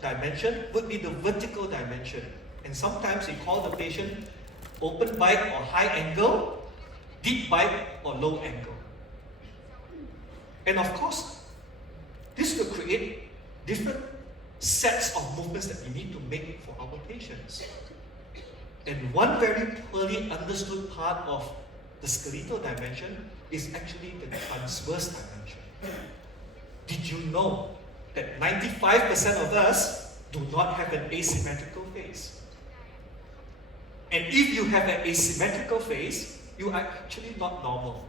dimension would be the vertical dimension. And sometimes we call the patient open bite or high angle, deep bite or low angle. And of course, this will create different sets of movements that we need to make for our patients. And one very poorly understood part of the skeletal dimension is actually the transverse dimension. Did you know that 95% of us do not have an asymmetrical face? And if you have an asymmetrical face, you are actually not normal.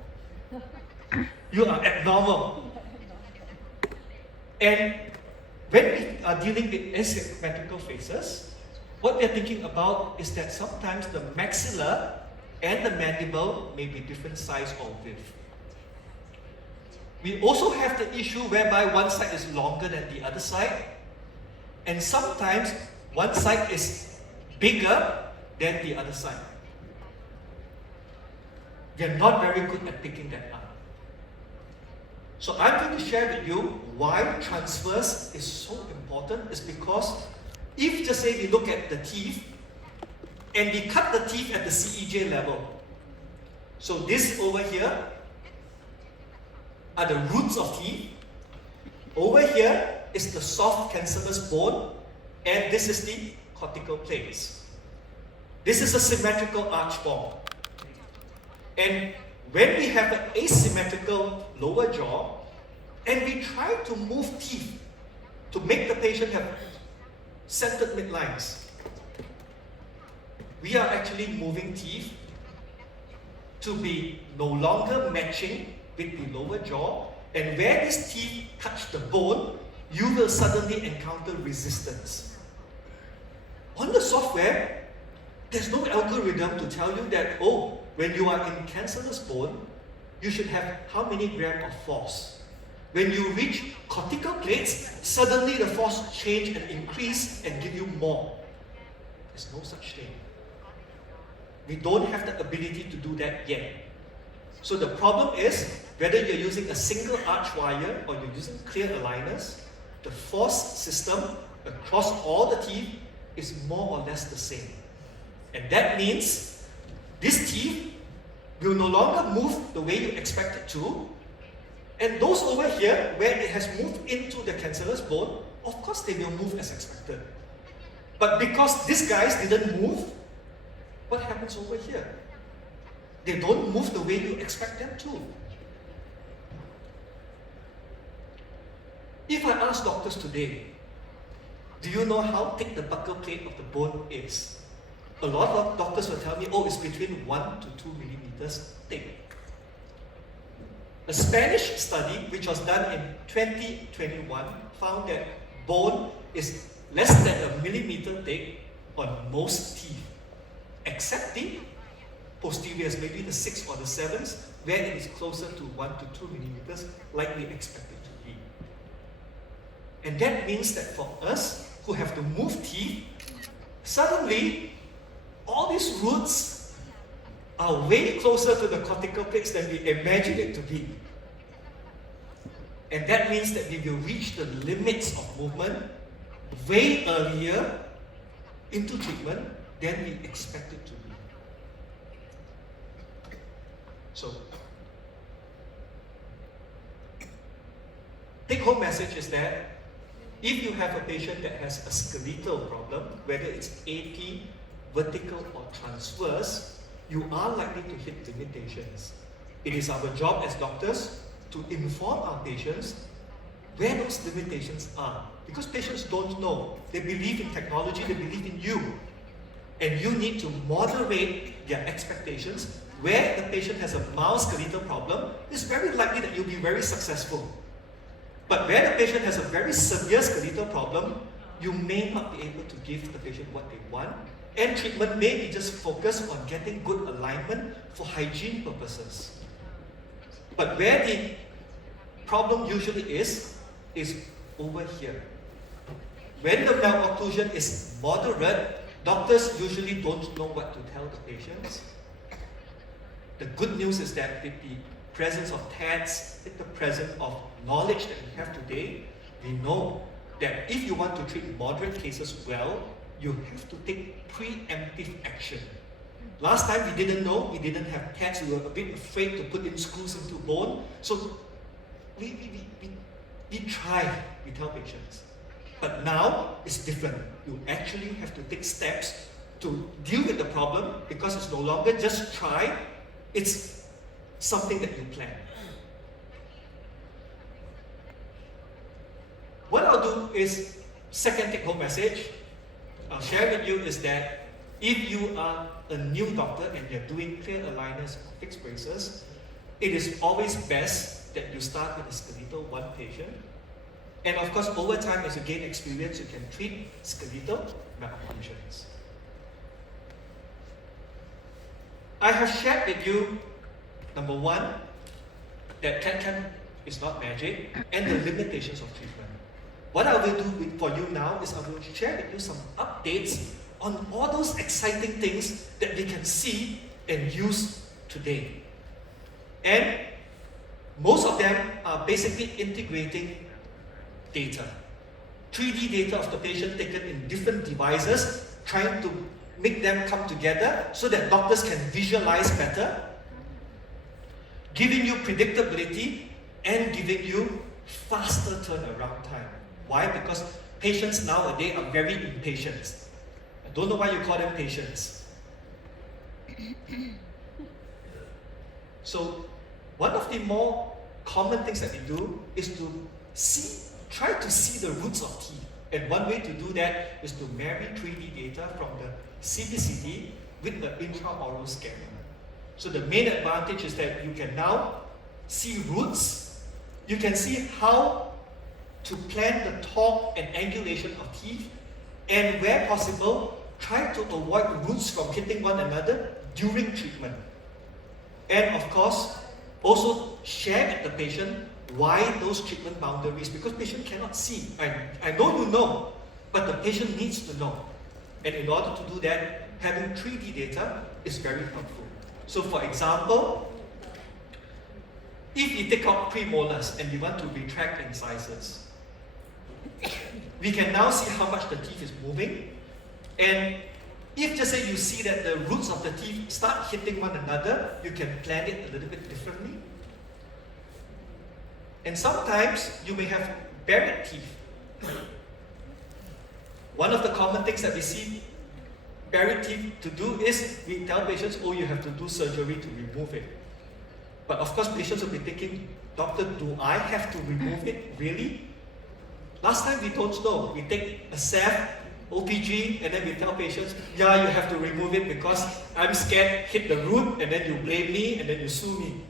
You are abnormal. And when we are dealing with asymmetrical faces, what we are thinking about is that sometimes the maxilla and the mandible may be different size or width. We also have the issue whereby one side is longer than the other side, and sometimes one side is bigger than the other side. We are not very good at picking that up. So I'm going to share with you why transverse is so important. Is because if just say we look at the teeth and we cut the teeth at the CEJ level, so this over here are the roots of teeth. Over here is the soft cancellous bone, and this is the cortical plates. This is a symmetrical arch form. And when we have an asymmetrical lower jaw, and we try to move teeth to make the patient have centered midlines, we are actually moving teeth to be no longer matching with the lower jaw, and where these teeth touch the bone, you will suddenly encounter resistance. On the software, there's no algorithm to tell you that, oh, when you are in cancellous bone, you should have how many grams of force. When you reach cortical plates, suddenly the force change and increase and give you more. There's no such thing. We don't have the ability to do that yet. So the problem is, whether you're using a single arch wire or you're using clear aligners, the force system across all the teeth is more or less the same. And that means this teeth will no longer move the way you expect it to, and those over here, where it has moved into the cancellous bone, of course they will move as expected. But because these guys didn't move, what happens over here? They don't move the way you expect them to. If I ask doctors today, do you know how thick the buccal plate of the bone is? A lot of doctors will tell me, oh, it's between 1 to 2 millimeters thick. A Spanish study, which was done in 2021, found that bone is less than a millimeter thick on most teeth, except the posteriors, maybe the 6th or the 7th, where it is closer to 1 to 2 millimeters, like we expect it to be. And that means that for us who have to move teeth, suddenly all these roots are way closer to the cortical plates than we imagine it to be. And that means that we will reach the limits of movement way earlier into treatment than we expect it to be. So, take-home message is that if you have a patient that has a skeletal problem, whether it's AP, vertical or transverse, you are likely to hit limitations. It is our job as doctors to inform our patients where those limitations are. Because patients don't know. They believe in technology, they believe in you. And you need to moderate their expectations. Where the patient has a mild skeletal problem, it's very likely that you'll be very successful. But where the patient has a very severe skeletal problem, you may not be able to give the patient what they want, and treatment may be just focused on getting good alignment for hygiene purposes. But where the problem usually is over here. When the malocclusion is moderate, doctors usually don't know what to tell the patients. The good news is that with the presence of TADS, with the presence of knowledge that we have today, we know that if you want to treat moderate cases well, you have to take preemptive action. Last time we didn't know, we didn't have pads, we were a bit afraid to put in screws into bone. So we try, we tell patients. But now it's different. You actually have to take steps to deal with the problem because it's no longer just try, it's something that you plan. What I'll do is, second take-home message I'll share with you is that if you are a new doctor and you're doing clear aligners or fixed braces, it is always best that you start with a skeletal one patient. And of course, over time, as you gain experience, you can treat skeletal malocclusions. I have shared with you, number one, that CAD/CAM is not magic, and the limitations of treatment. What I will do for you now is I will share with you some updates on all those exciting things that we can see and use today. And most of them are basically integrating data. 3D data of the patient taken in different devices, trying to make them come together so that doctors can visualize better, giving you predictability and giving you faster turnaround time. Why? Because patients nowadays are very impatient. I don't know why you call them patients. So one of the more common things that we do is to try to see the roots of teeth. And one way to do that is to marry 3D data from the CBCT with the intraoral scanner. So the main advantage is that you can now see roots. You can see how to plan the torque and angulation of teeth, and where possible, try to avoid roots from hitting one another during treatment. And of course, also share with the patient why those treatment boundaries, because patient cannot see. I know you know, but the patient needs to know. And in order to do that, having 3D data is very helpful. So for example, if you take out premolars and you want to retract incisors, we can now see how much the teeth is moving. And if just say you see that the roots of the teeth start hitting one another, you can plan it a little bit differently. And sometimes you may have buried teeth. One of the common things that we see buried teeth to do is we tell patients, oh, you have to do surgery to remove it. But of course, patients will be thinking, doctor, do I have to remove it? Really? Last time we don't know. We take a SAF, OPG, and then we tell patients, yeah, you have to remove it because I'm scared, hit the root, and then you blame me, and then you sue me.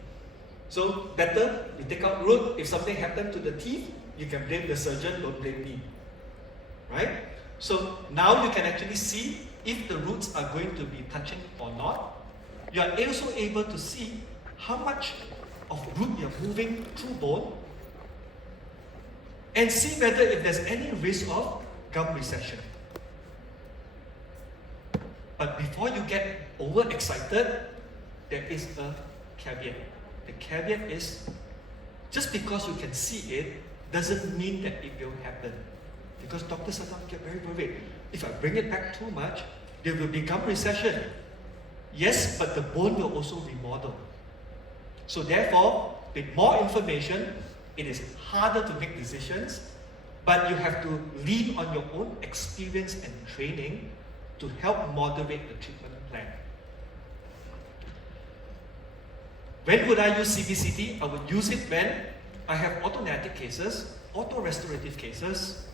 So better, you take out root. If something happened to the teeth, you can blame the surgeon, don't blame me. Right? So now you can actually see if the roots are going to be touching or not. You are also able to see how much of root you're moving through bone, and see whether if there's any risk of gum recession. But before you get overexcited, there is a caveat. The caveat is, just because you can see it, doesn't mean that it will happen. Because doctors sometimes get very worried. If I bring it back too much, there will be gum recession. Yes, but the bone will also remodel. So therefore, with more information, it is harder to make decisions, but you have to lean on your own experience and training to help moderate the treatment plan. When would I use CBCT? I would use it when I have orthodontic cases, auto-restorative cases,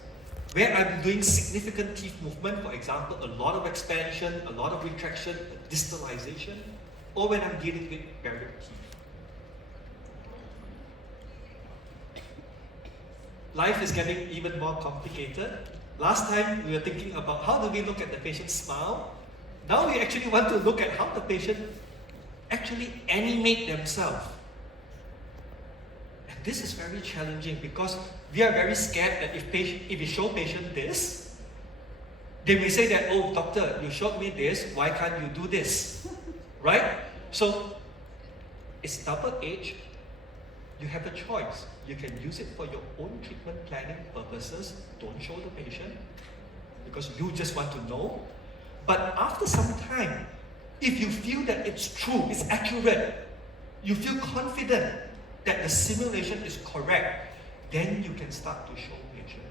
where I'm doing significant teeth movement, for example, a lot of expansion, a lot of retraction, distalization, or when I'm dealing with buried teeth. Life is getting even more complicated. Last time we were thinking about how do we look at the patient's smile. Now we actually want to look at how the patient actually animate themselves. And this is very challenging because we are very scared that if we show patient this, they may say that, oh doctor, you showed me this, why can't you do this? Right? So it's double-edged. you have a choice. You can use it for your own treatment planning purposes. Don't show the patient because you just want to know. But after some time, if you feel that it's true, it's accurate, you feel confident that the simulation is correct, then you can start to show patient.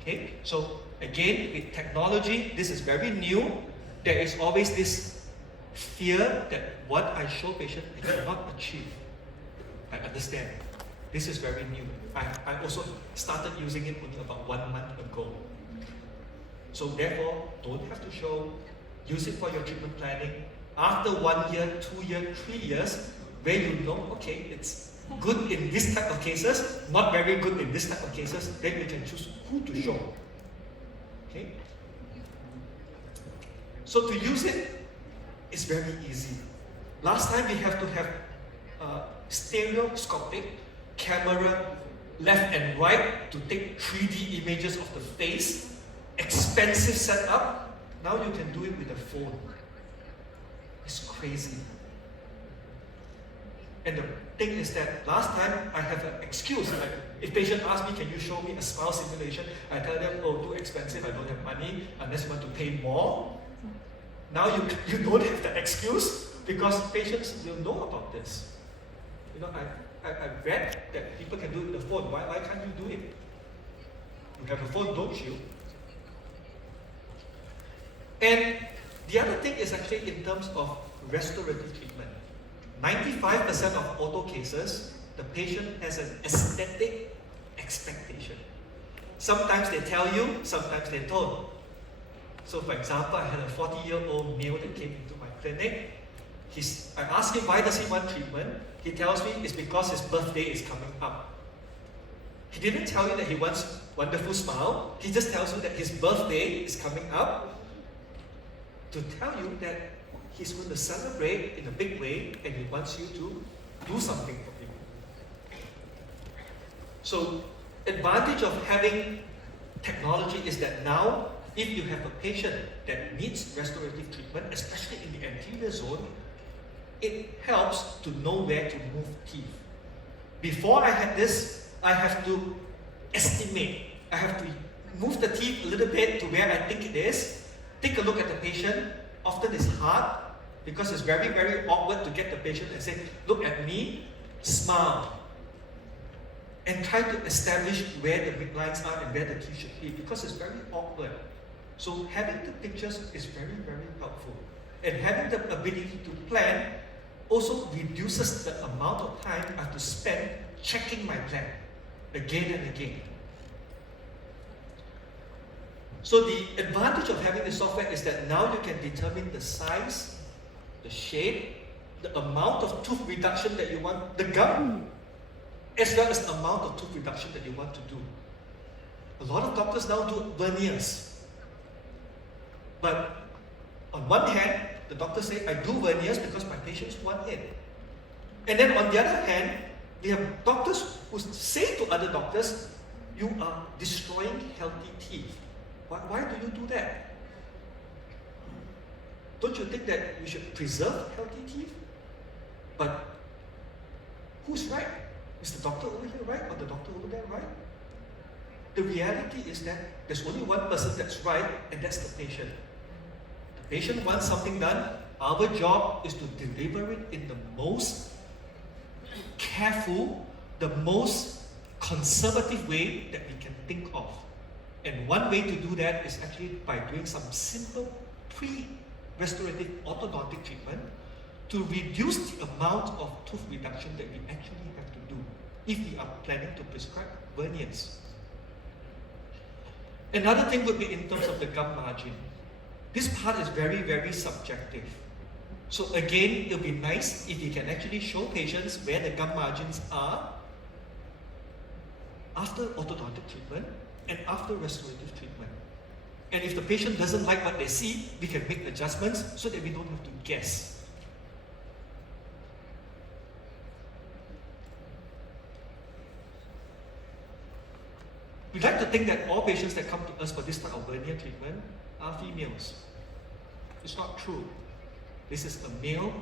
Okay, so again, with technology, this is very new. There is always this fear that what I show patient I cannot achieve. I understand. This is very new. I also started using it only about 1 month ago. So therefore, don't have to show. Use it for your treatment planning. After 1 year, 2 years, 3 years, where you know, okay, it's good in this type of cases, not very good in this type of cases, then you can choose who to show. Okay? So to use it, it's very easy. Last time we have to have stereoscopic camera left and right to take 3D images of the face, expensive setup. Now you can do it with a phone. It's crazy. And the thing is that last time I have an excuse. Like if patient asks me, can you show me a smile simulation? I tell them, oh, too expensive, I don't have money, unless you want to pay more. Now you don't have that excuse because patients will know about this. You know, I read that people can do it with the phone. Why can't you do it? You have a phone, don't you? And the other thing is actually in terms of restorative treatment. 95% of ortho cases, the patient has an aesthetic expectation. Sometimes they tell you, sometimes they don't. So for example, I had a 40-year-old male that came into my clinic. I asked him why does he want treatment. He tells me it's because his birthday is coming up. He didn't tell you that he wants wonderful smile. He just tells you that his birthday is coming up to tell you that he's going to celebrate in a big way and he wants you to do something for him. So, advantage of having technology is that now, if you have a patient that needs restorative treatment, especially in the anterior zone, it helps to know where to move teeth. Before I had this, I have to estimate. I have to move the teeth a little bit to where I think it is, take a look at the patient. Often it's hard because it's very, very awkward to get the patient and say, look at me, smile. And try to establish where the midlines are and where the teeth should be because it's very awkward. So having the pictures is very, very helpful. And having the ability to plan also reduces the amount of time I have to spend checking my plan again and again. So the advantage of having the software is that now you can determine the size, the shape, the amount of tooth reduction that you want, the gum, as well as the amount of tooth reduction that you want to do. A lot of doctors now do veneers. But on one hand, the doctors say, I do veneers because my patients want it. And then on the other hand, we have doctors who say to other doctors, you are destroying healthy teeth. Why do you do that? Don't you think that we should preserve healthy teeth? But who's right? Is the doctor over here right or the doctor over there right? The reality is that there's only one person that's right, and that's the patient. The patient wants something done. Our job is to deliver it in the most careful, the most conservative way that we can think of. And one way to do that is actually by doing some simple pre-restorative orthodontic treatment to reduce the amount of tooth reduction that we actually have to do if we are planning to prescribe veneers. Another thing would be in terms of the gum margin. This part is very, very subjective. So again, it would be nice if you can actually show patients where the gum margins are after orthodontic treatment and after restorative treatment. And if the patient doesn't like what they see, we can make adjustments so that we don't have to guess. We like to think that all patients that come to us for this type of veneer treatment are females. It's not true. This is a male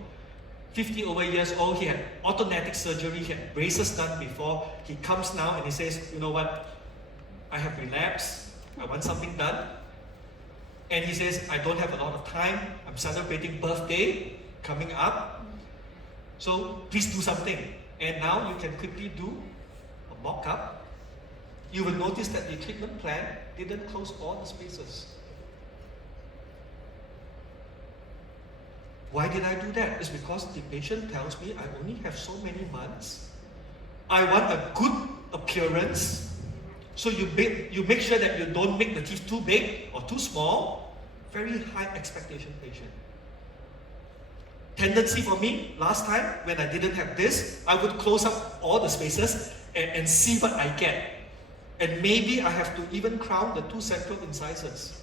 50 over years old, he had orthodontic surgery, he had braces done before. He comes now and he says, you know what, I have relapsed, I want something done. And he says, I don't have a lot of time, I'm celebrating birthday coming up, so please do something. And now you can quickly do a mock-up. You will notice that the treatment plan didn't close all the spaces. Why did I do that? It's because the patient tells me I only have so many months. I want a good appearance. So you make sure that you don't make the teeth too big or too small. Very high expectation patient. Tendency for me, last time when I didn't have this, I would close up all the spaces and see what I get. And maybe I have to even crown the 2 central incisors.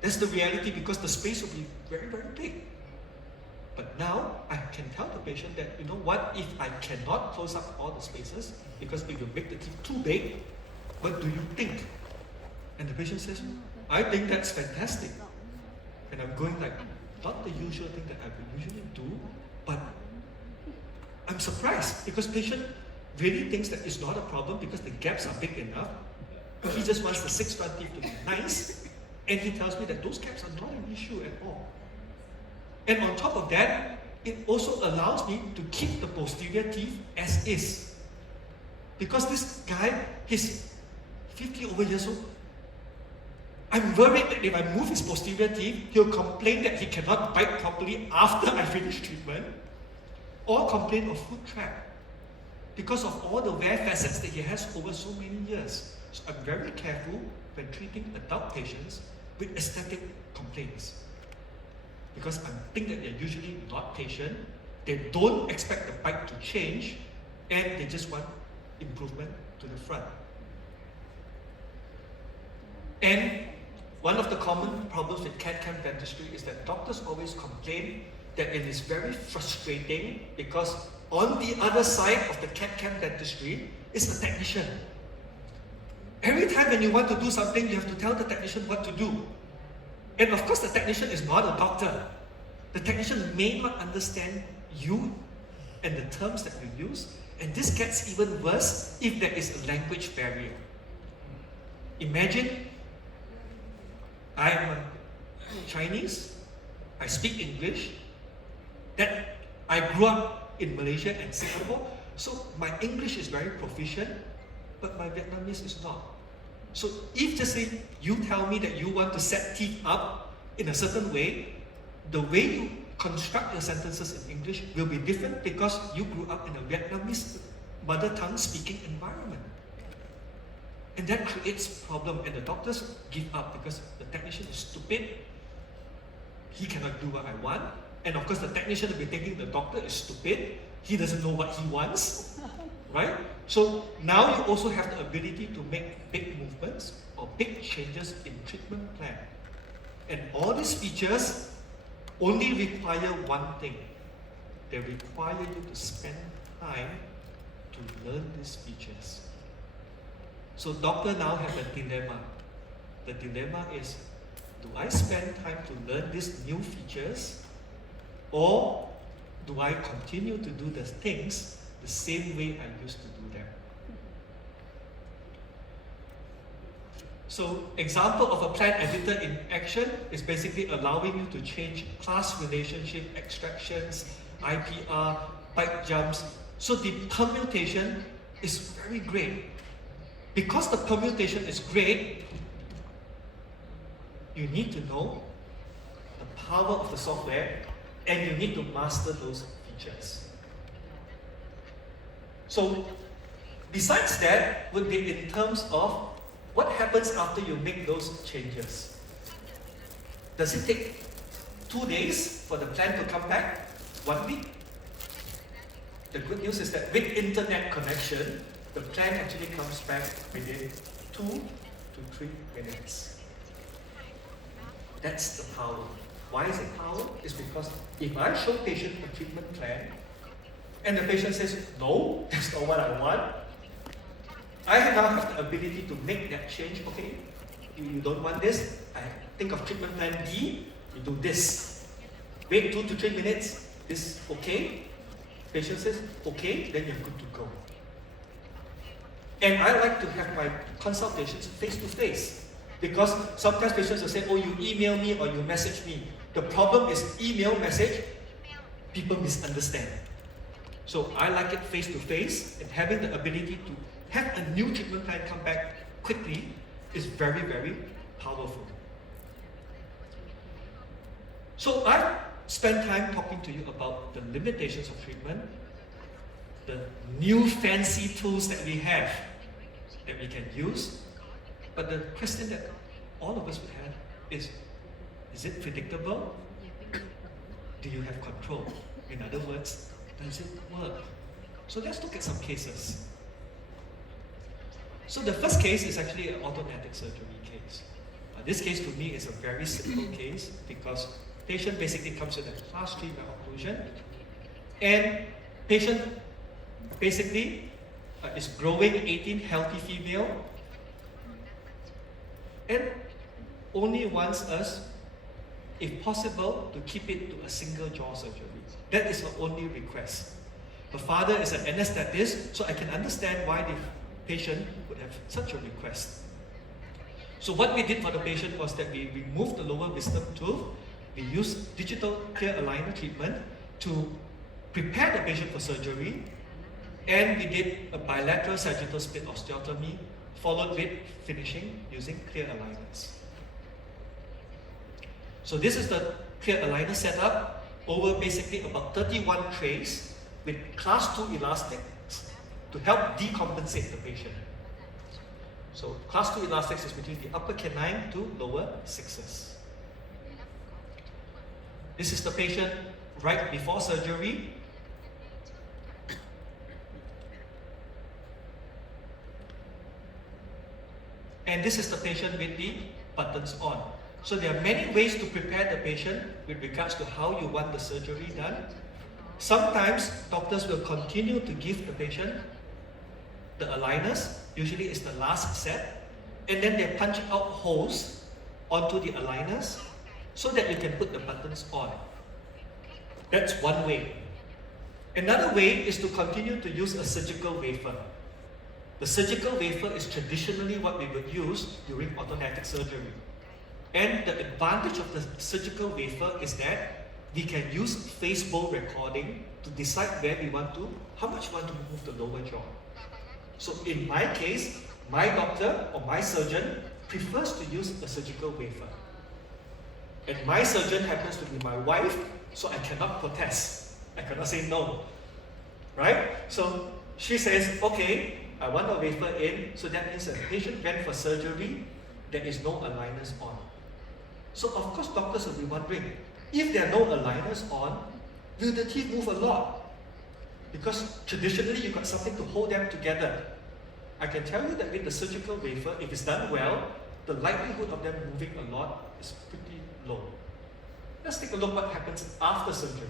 That's the reality because the space will be very, very big. But now I can tell the patient that, you know what, if I cannot close up all the spaces, because it will make the teeth too big, what do you think? And the patient says, I think that's fantastic. And I'm going like, not the usual thing that I would usually do, but I'm surprised because patient really thinks that it's not a problem because the gaps are big enough. He just wants the 6 front teeth to be nice. And he tells me that those gaps are not an issue at all. And on top of that, it also allows me to keep the posterior teeth as is. Because this guy, he's 50 over years old. I'm worried that if I move his posterior teeth, he'll complain that he cannot bite properly after I finish treatment, or complain of foot trap because of all the wear facets that he has over so many years. So I'm very careful when treating adult patients with aesthetic complaints. Because I think that they're usually not patient, they don't expect the bite to change, and they just want improvement to the front. And one of the common problems with CAD/CAM dentistry is that doctors always complain that it is very frustrating because on the other side of the CAD/CAM dentistry is the technician. Every time when you want to do something, you have to tell the technician what to do. And of course, the technician is not a doctor. The technician may not understand you and the terms that you use, and this gets even worse if there is a language barrier. Imagine I am Chinese, I speak English, that I grew up in Malaysia and Singapore, so my English is very proficient, but my Vietnamese is not. So if just say you tell me that you want to set teeth up in a certain way, the way you construct your sentences in English will be different because you grew up in a Vietnamese mother tongue speaking environment. And that creates problem, and the doctors give up because the technician is stupid, he cannot do what I want, and of course the technician will be thinking the doctor is stupid, he doesn't know what he wants, right? So now you also have the ability to make big movements or big changes in treatment plan. And all these features only require one thing. They require you to spend time to learn these features. So doctor now have a dilemma. The dilemma is, do I spend time to learn these new features, or do I continue to do the things the same way I used to do them? So example of a plan editor in action is basically allowing you to change class relationship, extractions, IPR, bite jumps. So the permutation is very great. Because the permutation is great, you need to know the power of the software and you need to master those features. So besides that would be in terms of what happens after you make those changes. Does it take 2 days for the plan to come back? 1 week? The good news is that with internet connection, the plan actually comes back within 2 to 3 minutes. That's the power. Why is it power? It's because if I show patient a treatment plan and the patient says, no, that's not what I want, I now have the ability to make that change. Okay, you don't want this, I think of treatment plan D, you do this. Wait 2 to 3 minutes, this okay? Patient says, okay, then you're good to go. And I like to have my consultations face to face. Because sometimes patients will say, oh, you email me or you message me. The problem is email, message, people misunderstand. So I like it face to face, and having the ability to have a new treatment plan come back quickly is very, very powerful. So I've spent time talking to you about the limitations of treatment, the new fancy tools that we have that we can use. But the question that all of us would have is it predictable? Do you have control? In other words, does it work? So let's look at some cases. So the first case is actually an automatic surgery case. This case to me is a very simple case because patient basically comes with a class 3 malocclusion, and patient basically is growing 18, healthy female, and only wants us, if possible, to keep it to a single jaw surgery. That is her only request. Her father is an anesthetist, so I can understand why the patient would have such a request. So what we did for the patient was that we removed the lower wisdom tooth. We used digital clear aligner treatment to prepare the patient for surgery, and we did a bilateral sagittal split osteotomy, followed with finishing using clear aligners. So this is the clear aligner setup over basically about 31 trays with class 2 elastics to help decompensate the patient. So class 2 elastics is between the upper canine to lower sixes. This is the patient right before surgery. And this is the patient with the buttons on. So there are many ways to prepare the patient with regards to how you want the surgery done. Sometimes doctors will continue to give the patient the aligners, usually it's the last set, and then they punch out holes onto the aligners so that you can put the buttons on. That's one way. Another way is to continue to use a surgical wafer. The surgical wafer is traditionally what we would use during automatic surgery. And the advantage of the surgical wafer is that we can use face bowl recording to decide where we want to, how much we want to move the lower jaw. So in my case, my doctor or my surgeon prefers to use a surgical wafer. And my surgeon happens to be my wife, so I cannot protest. I cannot say no. Right? So she says, okay, I want a wafer in, so that means a patient went for surgery, there is no aligners on. So of course doctors will be wondering, if there are no aligners on, will the teeth move a lot? Because traditionally you've got something to hold them together. I can tell you that with the surgical wafer, if it's done well, the likelihood of them moving a lot is pretty low. Let's take a look what happens after surgery.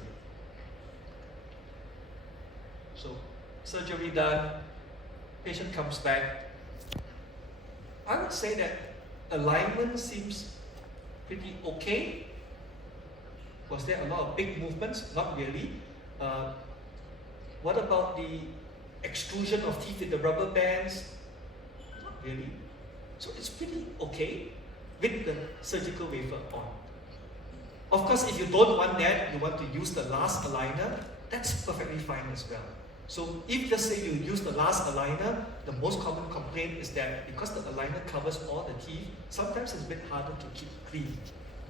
So surgery done, patient comes back. I would say that alignment seems pretty okay. Was there a lot of big movements? Not really. What about the extrusion of teeth with the rubber bands? Not really. So it's pretty okay with the surgical wafer on. Of course, if you don't want that, you want to use the last aligner, that's perfectly fine as well. So if just say you use the last aligner, the most common complaint is that because the aligner covers all the teeth, sometimes it's a bit harder to keep clean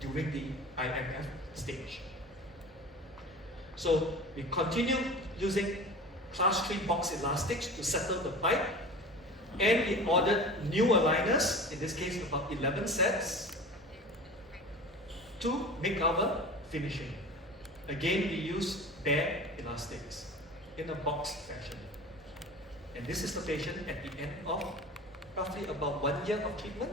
during the IMF stage. So we continue using class 3 box elastics to settle the pipe, and we ordered new aligners, in this case about 11 sets, to make our finishing. Again, we use bare elastics in a box fashion. And this is the patient at the end of roughly about 1 year of treatment,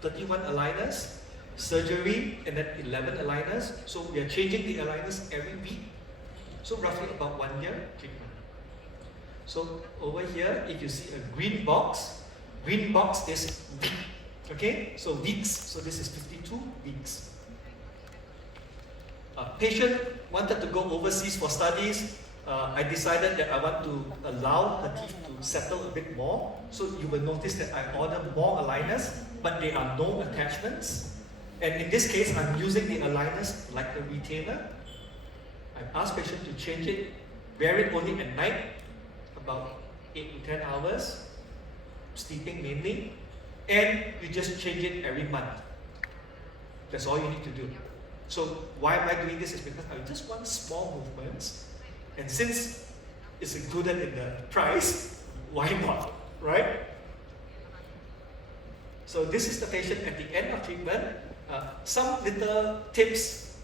31 aligners, surgery, and then 11 aligners. So we are changing the aligners every week. So roughly about 1 year treatment. So over here, if you see a green box is week. Okay, so weeks. So this is 52 weeks. patient wanted to go overseas for studies. I decided that I want to allow her teeth to settle a bit more. So you will notice that I ordered more aligners, but there are no attachments. And in this case, I'm using the aligners like a retainer. I've asked patient to change it, wear it only at night, about 8 to 10 hours, sleeping mainly, and you just change it every month. That's all you need to do. So why am I doing this? Is because I just want small movements, and since it's included in the price, why not, right? So this is the patient at the end of treatment. Some little tips.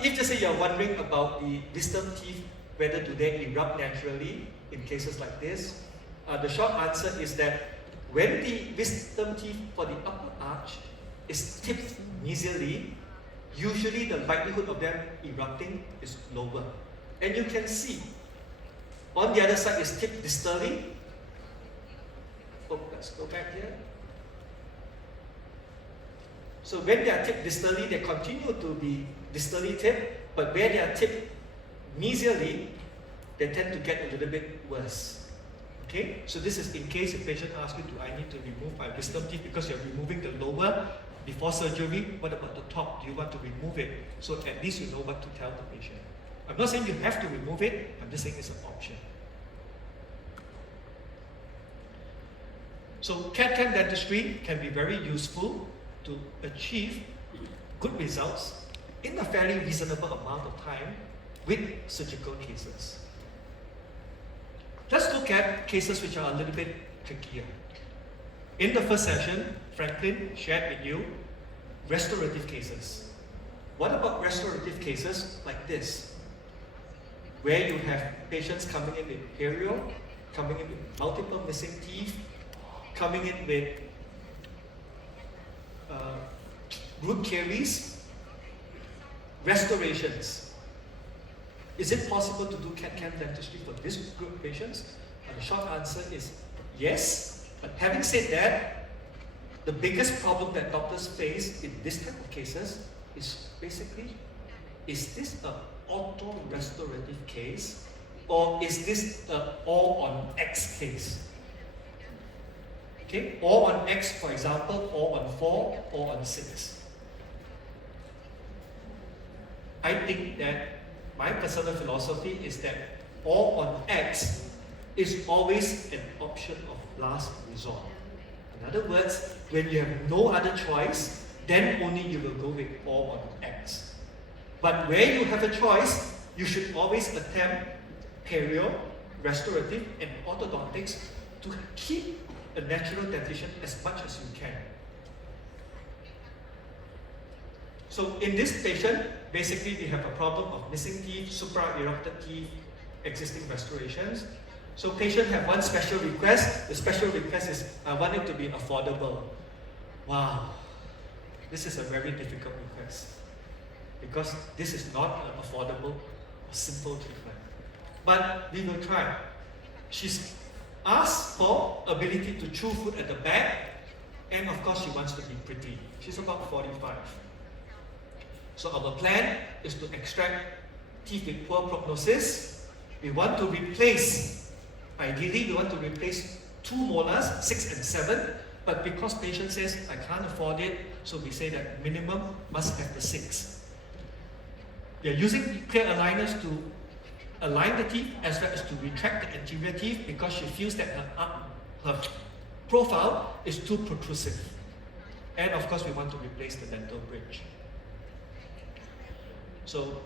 If just say you're wondering about the wisdom teeth, whether do they erupt naturally in cases like this, the short answer is that when the wisdom teeth for the upper arch is tipped mesially, usually the likelihood of them erupting is lower. And you can see, on the other side is tipped distally. Oh, let's go back here. So when they are tipped distally, they continue to be distally tipped, but where they are tipped mesially, they tend to get a little bit worse. Okay? So this is in case a patient asks you, do I need to remove my wisdom teeth because you're removing the lower before surgery? What about the top? Do you want to remove it? So at least you know what to tell the patient. I'm not saying you have to remove it, I'm just saying it's an option. So CAD/CAM dentistry can be very useful to achieve good results in a fairly reasonable amount of time with surgical cases. Let's look at cases which are a little bit trickier. In the first session, Franklin shared with you restorative cases. What about restorative cases like this, where you have patients coming in with perio, coming in with multiple missing teeth, coming in with root caries, restorations? Is it possible to do CAD/CAM dentistry for this group of patients? The short answer is yes. But having said that, the biggest problem that doctors face in this type of cases is basically, is this an auto-restorative case, or is this an all-on-X case? Okay, all on X, for example, all on 4, all on 6. I think that my personal philosophy is that all on X is always an option of last resort. In other words, when you have no other choice, then only you will go with all on X. But where you have a choice, you should always attempt perio, restorative, and orthodontics to keep a natural dentition as much as you can. So in this patient, basically we have a problem of missing teeth, supra-erupted teeth, existing restorations. So patient have one special request. The special request is, I want it to be affordable. Wow, this is a very difficult request, because this is not an affordable or simple treatment. But we will try. She's asked for ability to chew food at the back, and of course she wants to be pretty. She's about 45. So our plan is to extract teeth with poor prognosis. We want to replace, ideally we want to replace 2 molars, 6 and 7, but because patient says, I can't afford it, so we say that minimum must have the 6. We are using clear aligners to align the teeth as well as to retract the anterior teeth, because she feels that her profile is too protrusive. And of course we want to replace the dental bridge. So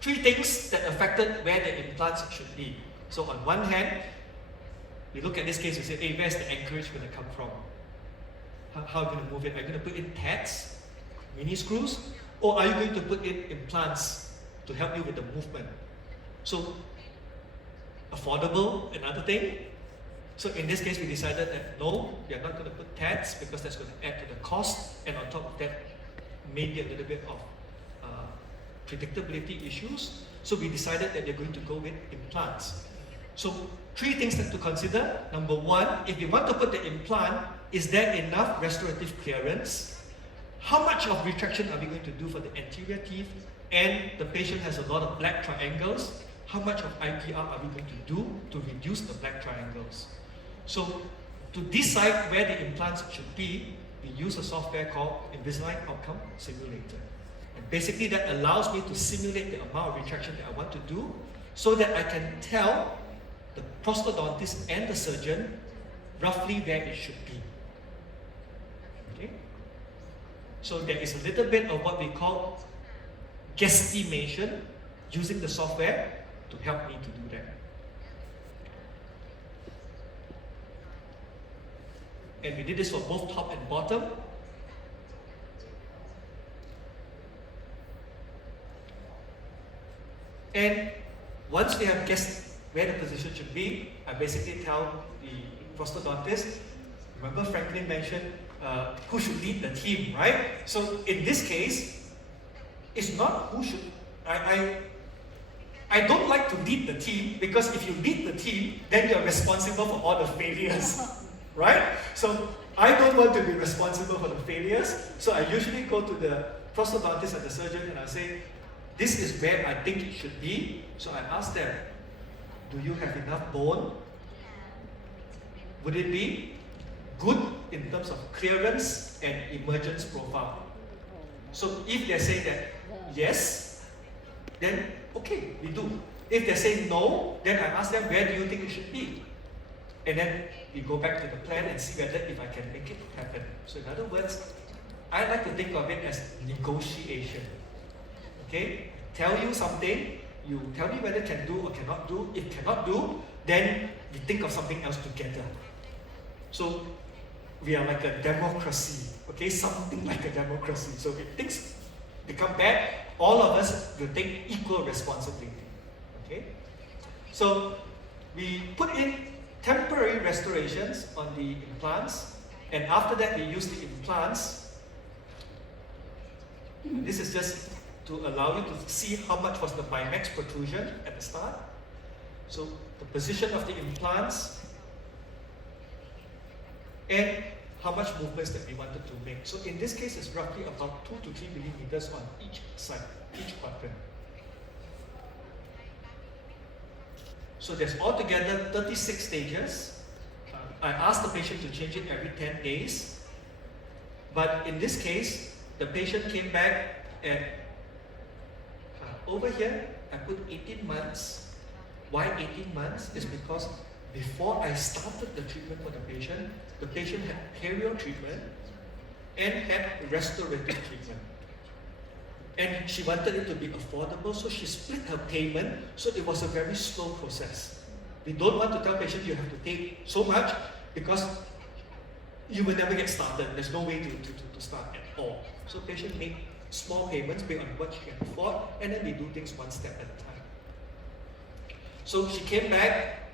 3 things that affected where the implants should be. So on one hand, we look at this case, we say, hey, where's the anchorage going to come from? How are you going to move it? Are you going to put in tats, mini screws, or are you going to put in implants to help you with the movement? So affordable, another thing. So in this case, we decided that no, we are not going to put tats because that's going to add to the cost, and on top of that, maybe a little bit of predictability issues. So we decided that we're going to go with implants. So 3 things to consider. Number 1, if you want to put the implant, is there enough restorative clearance? how much of retraction are we going to do for the anterior teeth, and the patient has a lot of black triangles, how much of IPR are we going to do to reduce the black triangles? So to decide where the implants should be, we use a software called Invisalign Outcome Simulator. And basically that allows me to simulate the amount of retraction that I want to do so that I can tell the prosthodontist and the surgeon roughly where it should be. Okay? So there is a little bit of what we call guesstimation using the software to help me to do that. And we did this for both top and bottom. And once we have guessed where the position should be, I basically tell the prosthodontist, remember Franklin mentioned who should lead the team, right? So in this case, it's not who should, I don't like to lead the team, because if you lead the team, then you're responsible for all the failures, right? So I don't want to be responsible for the failures, so I usually go to the prosthodontist and the surgeon and I say, this is where I think it should be. So I ask them, do you have enough bone? Would it be good in terms of clearance and emergence profile? So if they say that yes, then okay, we do. If they say no, then I ask them, where do you think it should be? And then we go back to the plan and see whether if I can make it happen. So in other words, I like to think of it as negotiation. Okay? Tell you something, you tell me whether can do or cannot do. If cannot do, then we think of something else together. So we are like a democracy, okay? Something like a democracy. So if things become bad, all of us will take equal responsibility, okay? So we put in temporary restorations on the implants, and after that we use the implants. This is just to allow you to see how much was the bimax protrusion at the start. So the position of the implants and how much movements that we wanted to make. So in this case, it's roughly about 2 to 3 millimeters on each side, each quadrant. So there's altogether 36 stages. I asked the patient to change it every 10 days. But in this case, the patient came back at over here, I put 18 months. Why 18 months? Is because before I started the treatment for the patient had perio treatment and had restorative treatment. And she wanted it to be affordable, so she split her payment, so it was a very slow process. We don't want to tell patients you have to pay so much, because you will never get started. There's no way to start at all. So patient made small payments based on what she can afford, and then we do things one step at a time. So she came back,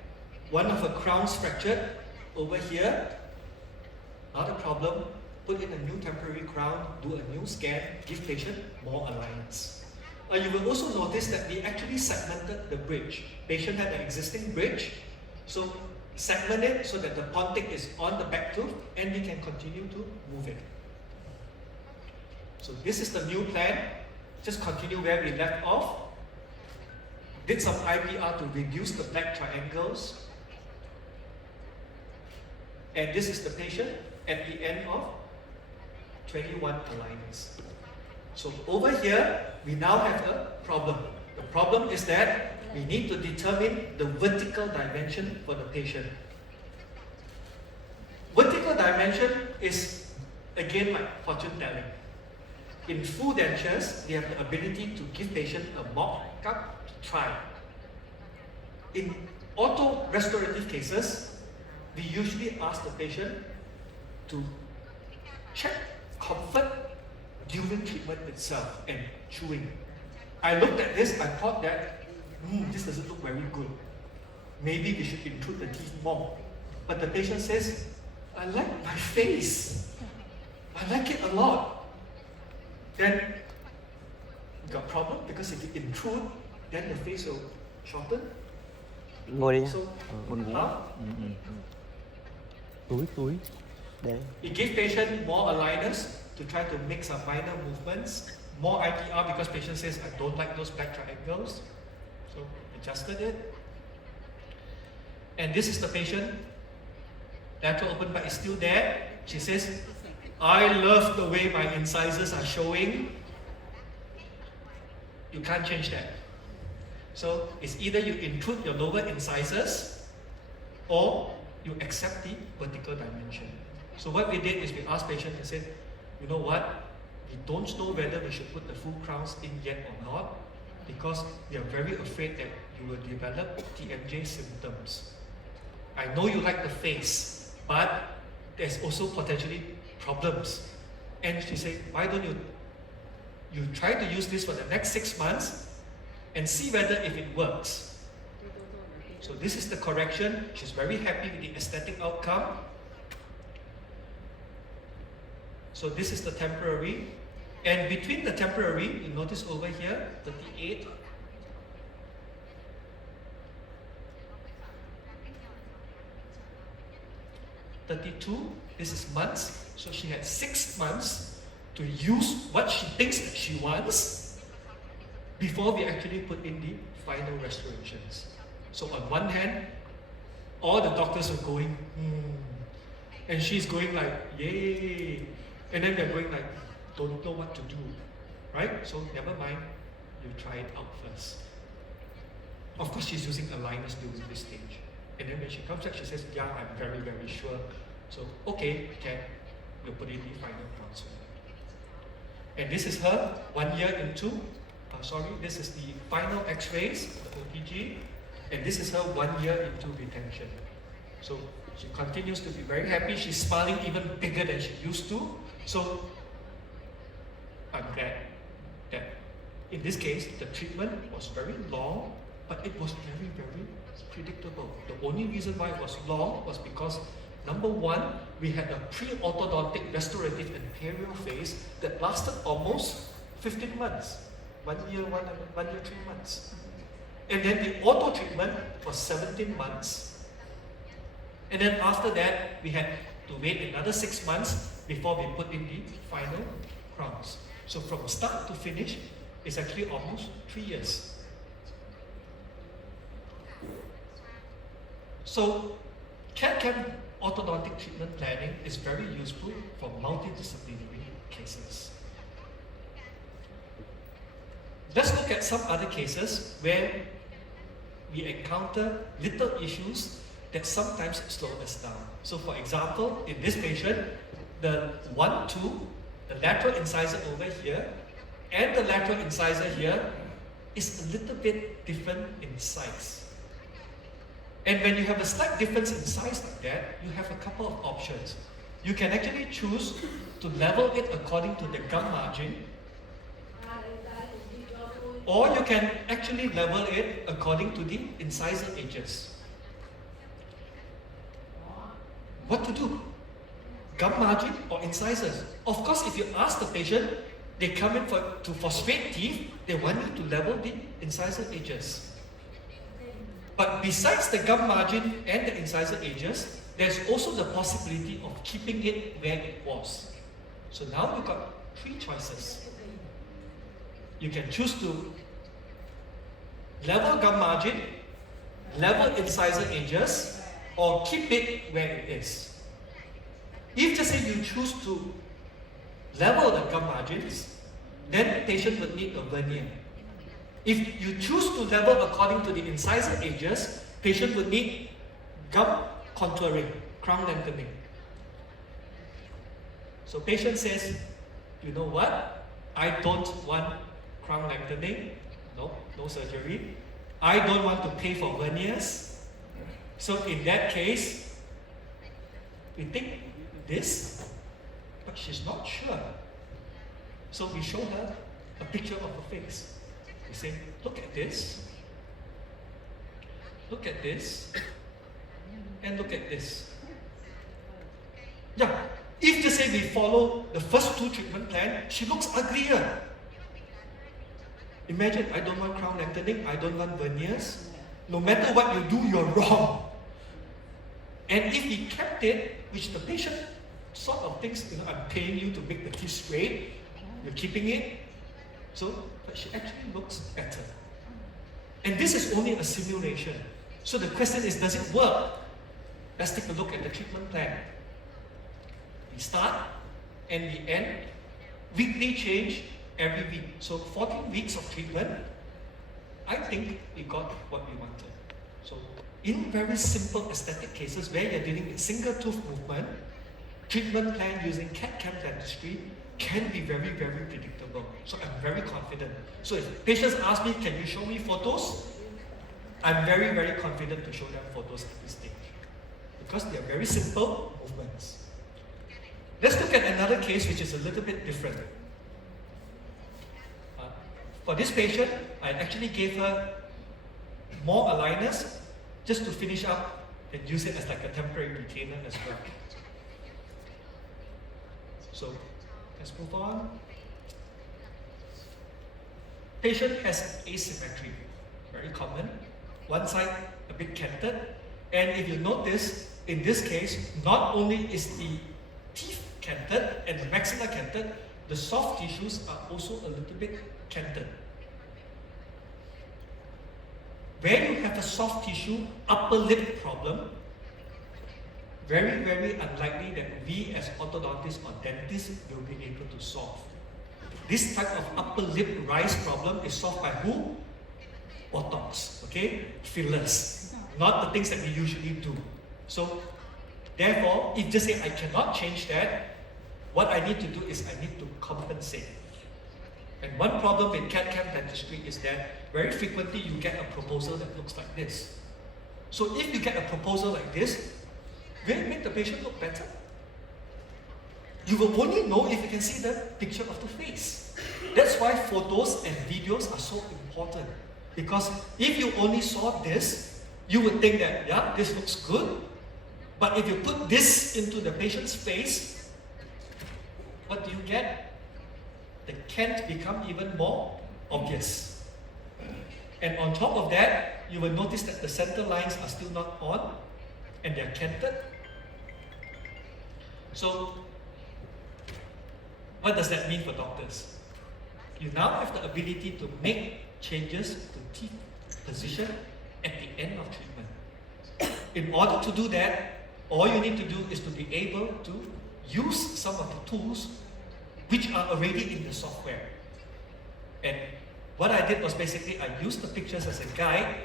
one of her crowns fractured over here, not a problem, put in a new temporary crown, do a new scan, give patient more alignments. You will also notice that we actually segmented the bridge. Patient had an existing bridge, so segment it so that the pontic is on the back tooth and we can continue to move it. So this is the new plan. Just continue where we left off. Did some IPR to reduce the black triangles. And this is the patient at the end of 21 alignments. So over here, we now have a problem. The problem is that we need to determine the vertical dimension for the patient. Vertical dimension is, again, like fortune telling. In full dentures, we have the ability to give patient a mock-up to try. In auto-restorative cases, we usually ask the patient to check comfort during treatment itself and chewing. I looked at this, I thought that, this doesn't look very good. Maybe we should intrude the teeth more. But the patient says, I like my face. I like it a lot. Then you got problem, because if you intrude, then the face will shorten. Ngồi đi nha. So, Buồn ngủ. huh? Túi. It gives patient more aligners to try to make some minor movements, more IPR because patient says, I don't like those black triangles. So adjusted it. And this is the patient. Lateral open bite is still there. She says, I love the way my incisors are showing. You can't change that. So it's either you intrude your lower incisors or you accept the vertical dimension. So what we did is we asked patient and said, you know what? We don't know whether we should put the full crowns in yet or not because we are very afraid that you will develop TMJ symptoms. I know you like the face, but there's also potentially problems. And she said, why don't you try to use this for the next 6 months and see whether if it works. So this is the correction. She's very happy with the aesthetic outcome. So this is the temporary. And between the temporary, you notice over here, 38. This is months. So she had 6 months to use what she thinks that she wants before we actually put in the final restorations. So on one hand, all the doctors are going, and she's going like, yay. And then they're going like, don't know what to do, right? So never mind, you try it out first. Of course, she's using aligners during this stage. And then when she comes back, she says, yeah, I'm very, very sure. So, okay, we'll put in the final crowns. And this is her 1 year into, this is the final x-rays, the OPG, and this is her 1 year into retention. So she continues to be very happy. She's smiling even bigger than she used to. So I'm glad that in this case, the treatment was very long, but it was very, very predictable. The only reason why it was long was because number one, we had a pre-orthodontic restorative anterior phase that lasted almost 15 months. 1 year, 3 months. And then the ortho treatment was 17 months. And then after that, we had to wait another 6 months before we put in the final crowns. So from start to finish, it's actually almost 3 years. So CAD/CAM orthodontic treatment planning is very useful for multidisciplinary cases. Let's look at some other cases where we encounter little issues that sometimes slow us down. So for example, in this patient, the 1-2, the lateral incisor over here, and the lateral incisor here is a little bit different in size. And when you have a slight difference in size like that, you have a couple of options. You can actually choose to level it according to the gum margin, or you can actually level it according to the incisor edges. What to do? Gum margin or incisors? Of course, if you ask the patient, they come in for straight teeth, they want you to level the incisor edges. But besides the gum margin and the incisor edges, there's also the possibility of keeping it where it was. So now you've got 3 choices. You can choose to level gum margin, level incisor edges, or keep it where it is. If just say you choose to level the gum margins, then the patient would need a veneer. If you choose to level according to the incisor edges, patient would need gum contouring, crown lengthening. So patient says, you know what? I don't want crown lengthening. No surgery. I don't want to pay for veneers. So in that case, we think this, but she's not sure. So we show her a picture of her face. We say, look at this, and look at this. Yeah, if just say we follow the first 2 treatment plan, she looks uglier. Imagine, I don't want crown lengthening, I don't want veneers. No matter what you do, you're wrong. And if we kept it, which the patient sort of things, I'm paying you to make the teeth straight, you're keeping it. So, but she actually looks better. And this is only a simulation. So the question is, does it work? Let's take a look at the treatment plan. We start and we end. Weekly change every week. So 14 weeks of treatment. I think we got what we wanted. So in very simple aesthetic cases where you're dealing with single tooth movement, treatment plan using CAD/CAM dentistry can be very, very predictable. So I'm very confident. So if patients ask me, can you show me photos? I'm very, very confident to show them photos at this stage. Because they are very simple movements. Let's look at another case which is a little bit different. For this patient, I actually gave her more aligners just to finish up and use it as like a temporary retainer as well. So let's move on. Patient has asymmetry, very common. One side a bit canted, and if you notice, in this case, not only is the teeth canted and the maxilla canted, the soft tissues are also a little bit canted. Where you have a soft tissue upper lip problem, very, very unlikely that we as orthodontists or dentists will be able to solve. This type of upper lip rise problem is solved by who? Botox, okay? Fillers, not the things that we usually do. So, therefore, if just say I cannot change that, what I need to do is I need to compensate. And one problem with CAD/CAM dentistry is that very frequently you get a proposal that looks like this. So if you get a proposal like this, will it make the patient look better? You will only know if you can see the picture of the face. That's why photos and videos are so important. Because if you only saw this, you would think that, yeah, this looks good. But if you put this into the patient's face, what do you get? The cant become even more obvious. And on top of that, you will notice that the center lines are still not on, and they are canted. So, what does that mean for doctors? You now have the ability to make changes to teeth position at the end of treatment. In order to do that, all you need to do is to be able to use some of the tools which are already in the software. And what I did was basically I used the pictures as a guide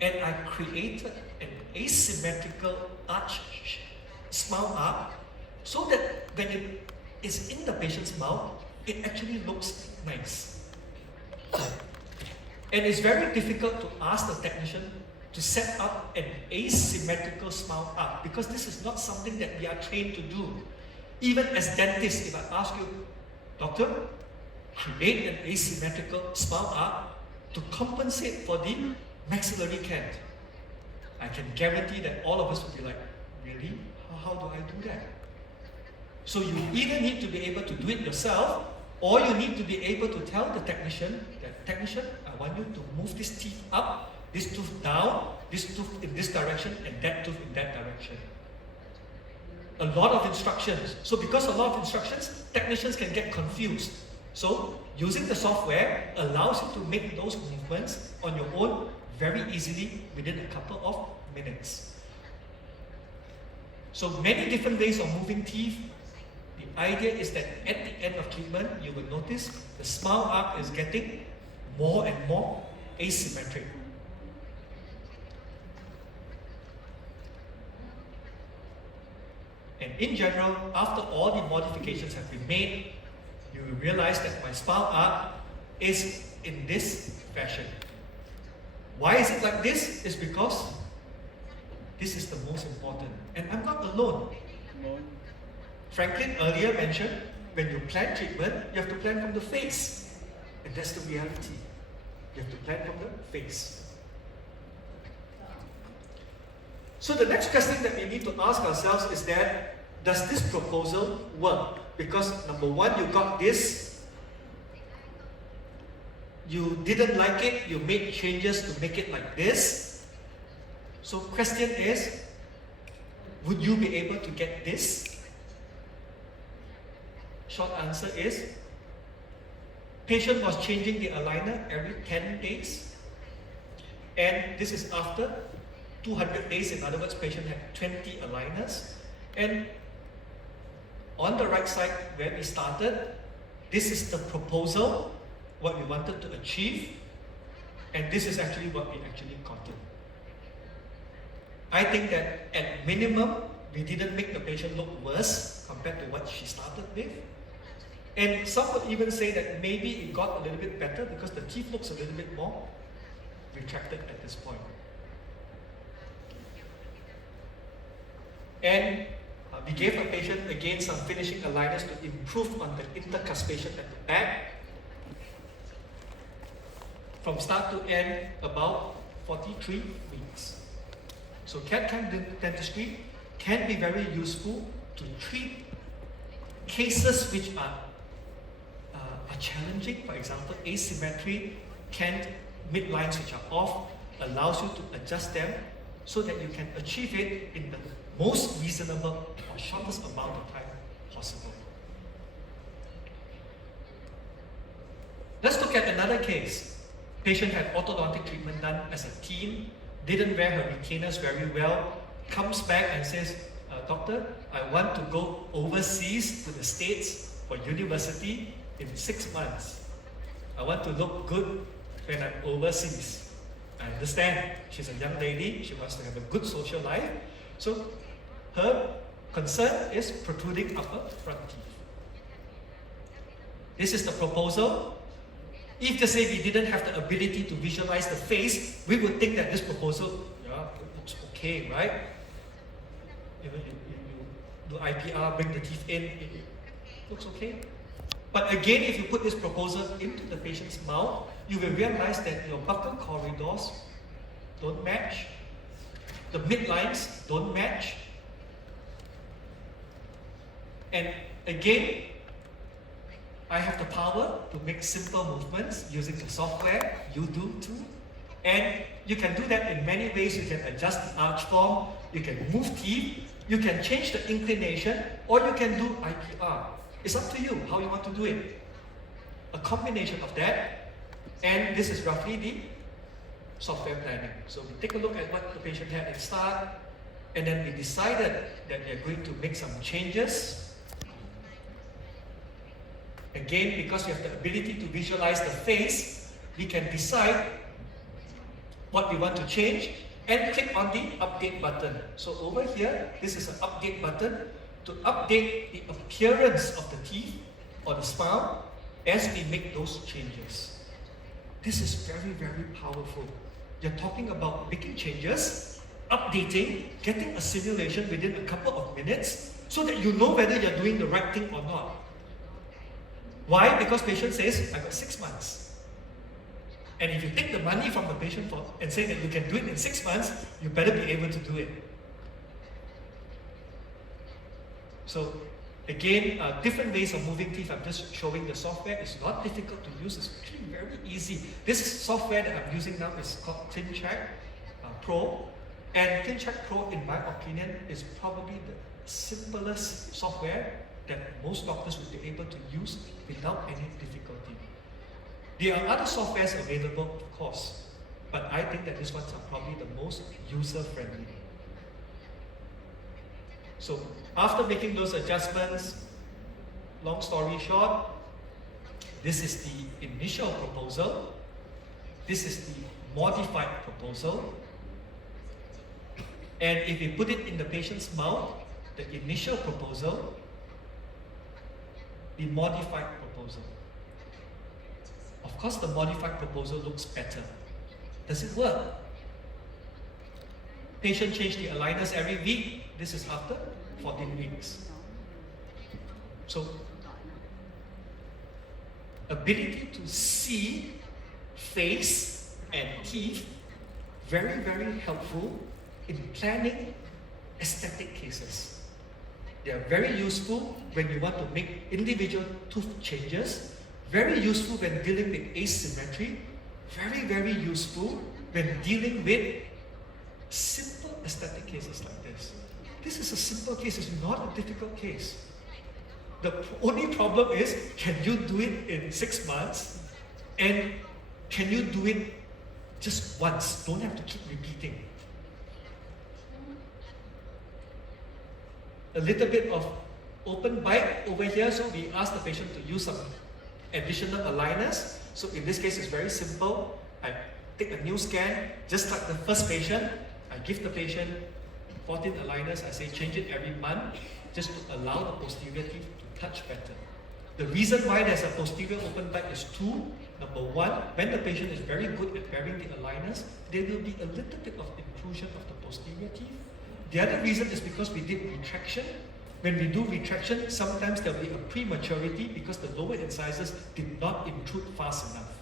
and I created an asymmetrical arch, smile arc, so that when it is in the patient's mouth, it actually looks nice. And it's very difficult to ask the technician to set up an asymmetrical smile arc because this is not something that we are trained to do. Even as dentists, if I ask you, doctor, create an asymmetrical smile arc to compensate for the maxillary cant. I can guarantee that all of us will be like, really? How do I do that? So you either need to be able to do it yourself, or you need to be able to tell the technician that, technician, I want you to move this teeth up, this tooth down, this tooth in this direction, and that tooth in that direction. A lot of instructions. So because a lot of instructions, technicians can get confused. So using the software allows you to make those movements on your own very easily within a couple of minutes. So many different ways of moving teeth. The idea is that at the end of treatment, you will notice the smile arc is getting more and more asymmetric. And in general, after all the modifications have been made, you will realize that my smile arc is in this fashion. Why is it like this? It's because this is the most important. And I'm not alone. Franklin earlier mentioned, when you plan treatment, you have to plan from the face. And that's the reality. You have to plan from the face. So the next question that we need to ask ourselves is that, does this proposal work? Because number one, you got this, you didn't like it, you made changes to make it like this. So question is, would you be able to get this? Short answer is, patient was changing the aligner every 10 days. And this is after 200 days. In other words, patient had 20 aligners. And on the right side where we started, this is the proposal, what we wanted to achieve. And this is actually what we actually gotten. I think that at minimum, we didn't make the patient look worse compared to what she started with. And some would even say that maybe it got a little bit better because the teeth looks a little bit more retracted at this point. And we gave a patient again some finishing aligners to improve on the intercuspation at the back. From start to end, about 43 weeks. So CAD/CAM dentistry can be very useful to treat cases which are challenging. For example, asymmetry, midlines which are off, allows you to adjust them so that you can achieve it in the most reasonable or shortest amount of time possible. Let's look at another case. Patient had orthodontic treatment done as a teen, didn't wear her retainers very well, comes back and says, doctor, I want to go overseas to the States for university in 6 months. I want to look good when I'm overseas. I understand she's a young lady, she wants to have a good social life. So her concern is protruding upper front teeth. This is the proposal. If just say we didn't have the ability to visualize the face, we would think that this proposal, yeah, it looks okay, right? You do IPR, bring the teeth in, it looks okay. But again, if you put this proposal into the patient's mouth, you will realize that your buccal corridors don't match, the midlines don't match. And again, I have the power to make simple movements using the software, you do too. And you can do that in many ways. You can adjust the arch form, you can move teeth, you can change the inclination, or you can do IPR. It's up to you how you want to do it. A combination of that, and this is roughly the software planning. So we take a look at what the patient had at start, and then we decided that we are going to make some changes. Again, because we have the ability to visualize the face, we can decide what we want to change and click on the update button. So over here, this is an update button to update the appearance of the teeth or the smile as we make those changes. This is very, very powerful. You're talking about making changes, updating, getting a simulation within a couple of minutes so that you know whether you're doing the right thing or not. Why? Because patient says, I got 6 months. And if you take the money from the patient and say that you can do it in 6 months, you better be able to do it. So again, different ways of moving teeth. I'm just showing the software. It's not difficult to use. It's actually very easy. This software that I'm using now is called ClinCheck Pro. And ClinCheck Pro, in my opinion, is probably the simplest software that most doctors would be able to use without any difficulty. There are other softwares available, of course, but I think that these ones are probably the most user-friendly. So after making those adjustments, long story short, this is the initial proposal, this is the modified proposal, and if we put it in the patient's mouth, the initial proposal, the modified proposal. Of course, the modified proposal looks better. Does it work? Patient changed the aligners every week. This is after 14 weeks. So, ability to see face and teeth, very, very helpful in planning aesthetic cases. They are very useful when you want to make individual tooth changes, very useful when dealing with asymmetry, very, very useful when dealing with simple aesthetic cases like this. This is a simple case, it's not a difficult case. The only problem is, can you do it in 6 months? And can you do it just once? Don't have to keep repeating. A little bit of open bite over here, so we ask the patient to use some additional aligners. So in this case, it's very simple. I take a new scan, just like the first patient, I give the patient 14 aligners. I say change it every month, just to allow the posterior teeth to touch better. The reason why there's a posterior open bite is two. Number one, when the patient is very good at wearing the aligners, there will be a little bit of intrusion of the posterior teeth. The other reason is because we did retraction. When we do retraction, sometimes there will be a prematurity because the lower incisors did not intrude fast enough.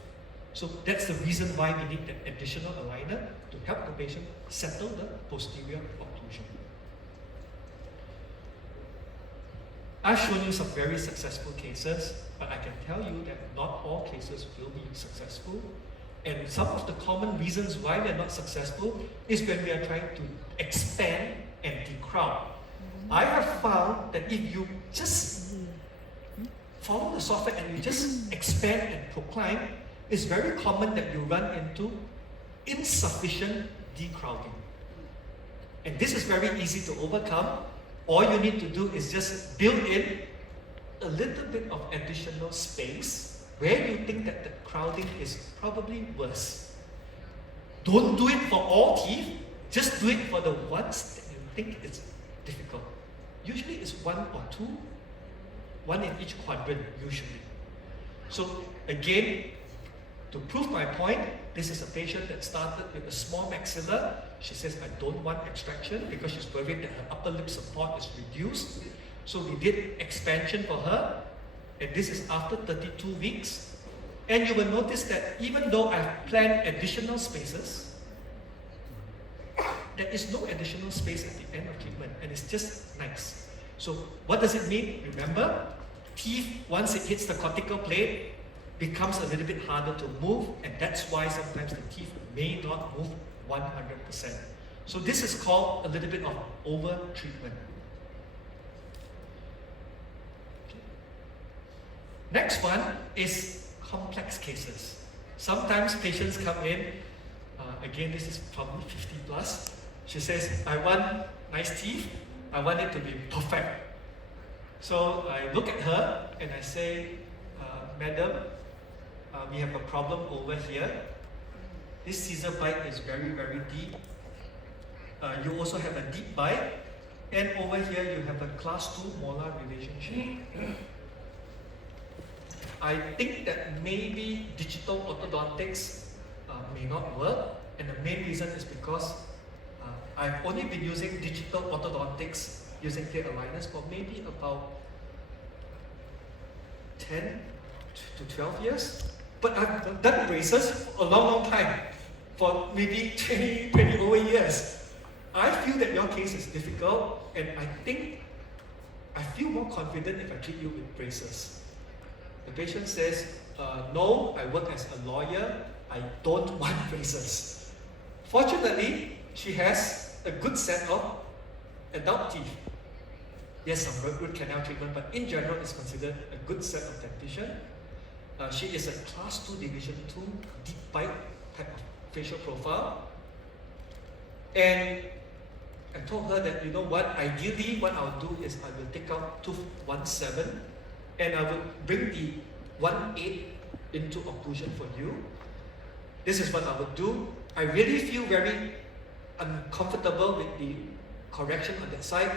So that's the reason why we need that additional aligner to help the patient settle the posterior occlusion. I've shown you some very successful cases, but I can tell you that not all cases will be successful. And some of the common reasons why they're not successful is when we are trying to expand and decrowd. I have found that if you just follow the software and you just expand and proclaim, it's very common that you run into insufficient decrowding. And this is very easy to overcome. All you need to do is just build in a little bit of additional space where you think that the crowding is probably worse. Don't do it for all teeth, just do it for the ones that you think it's difficult. Usually it's one or two, one in each quadrant usually. So again, to prove my point, this is a patient that started with a small maxilla. She says, I don't want extraction because she's worried that her upper lip support is reduced. So we did expansion for her, and this is after 32 weeks. And you will notice that even though I've planned additional spaces, there is no additional space at the end of treatment, and it's just nice. So what does it mean? Remember, teeth, once it hits the cortical plate, becomes a little bit harder to move, and that's why sometimes the teeth may not move 100%. So this is called a little bit of over-treatment. Okay. Next one is complex cases. Sometimes patients come in, again this is probably 50 plus, she says, I want nice teeth, I want it to be perfect. So I look at her and I say, Madam, we have a problem over here. This scissor bite is very, very deep. You also have a deep bite. And over here you have a class 2 molar relationship. I think that maybe digital orthodontics may not work. And the main reason is because I've only been using digital orthodontics using clear aligners for maybe about 10 to 12 years. But I've done braces for a long, long time, for maybe 20 over years. I feel that your case is difficult, and I think I feel more confident if I treat you with braces. The patient says, no, I work as a lawyer, I don't want braces. Fortunately, she has a good set of adult teeth. Yes, some root canal treatment, but in general, it's considered a good set of dentition. She is a class 2 division 2 deep bite type of facial profile. And I told her that, you know what, ideally what I'll do is I will take out tooth 1.7 and I will bring the 1.8 into occlusion for you. This is what I would do. I really feel very uncomfortable with the correction on that side.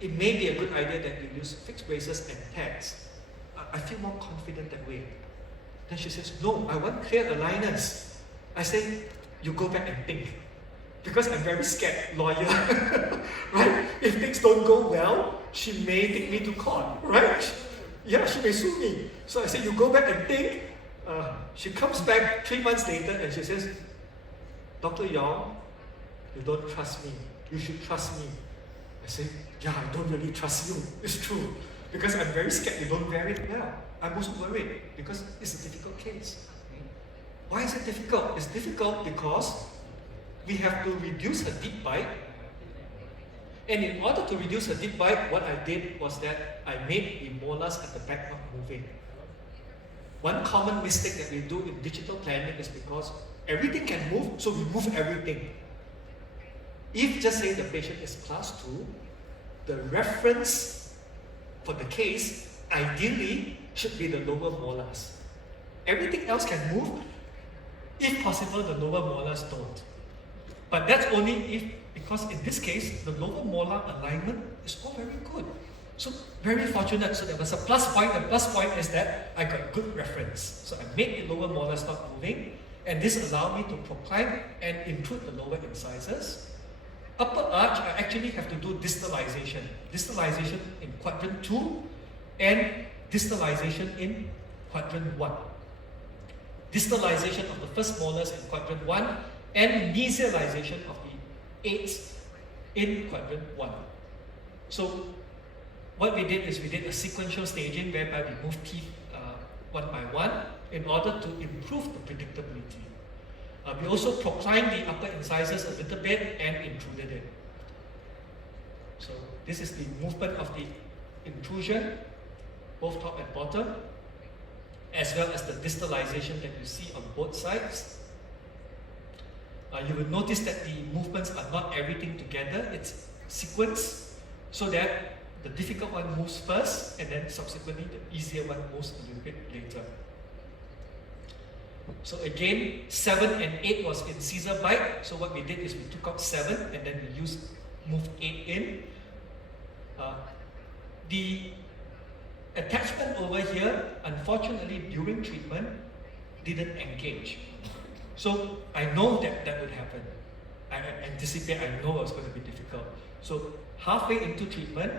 It may be a good idea that you use fixed braces and tags. I feel more confident that way. Then she says, no, I want clear aligners. I say, you go back and think. Because I'm very scared, lawyer, right? If things don't go well, she may take me to court, right? Yeah, she may sue me. So I say, you go back and think. She comes back 3 months later and she says, Dr. Yong, you don't trust me. You should trust me. I say, yeah, I don't really trust you. It's true. Because I'm very scared you don't wear it well. I'm also worried because it's a difficult case. Why is it difficult? It's difficult because we have to reduce a deep bite. And in order to reduce her deep bite, what I did was that I made the molars at the back not moving. One common mistake that we do in digital planning is because everything can move, so we move everything. If just say the patient is class 2, the reference for the case ideally should be the lower molars. Everything else can move. If possible, the lower molars don't. But that's only if, because in this case, the lower molar alignment is all very good. So very fortunate. So there was a plus point. The plus point is that I got good reference. So I made the lower molar stop moving, and this allowed me to proclaim and intrude the lower incisors. Upper arch, I actually have to do distalization. Distalization in quadrant 2 and distalization in quadrant 1. Distalization of the first molars in quadrant 1 and mesialization of the 8s in quadrant 1. So what we did is we did a sequential staging whereby we moved teeth one by one in order to improve the predictability. We also proclined the upper incisors a little bit and intruded it. So this is the movement of the intrusion, both top and bottom, as well as the distalization that you see on both sides. You will notice that the movements are not everything together, it's sequence, so that the difficult one moves first and then subsequently the easier one moves a little bit later. So again, 7 and 8 was in Caesar bite, so what we did is we took out 7 and then we moved 8 in. The attachment over here, unfortunately during treatment, didn't engage. So I know that that would happen. I anticipate, I know it was going to be difficult. So halfway into treatment,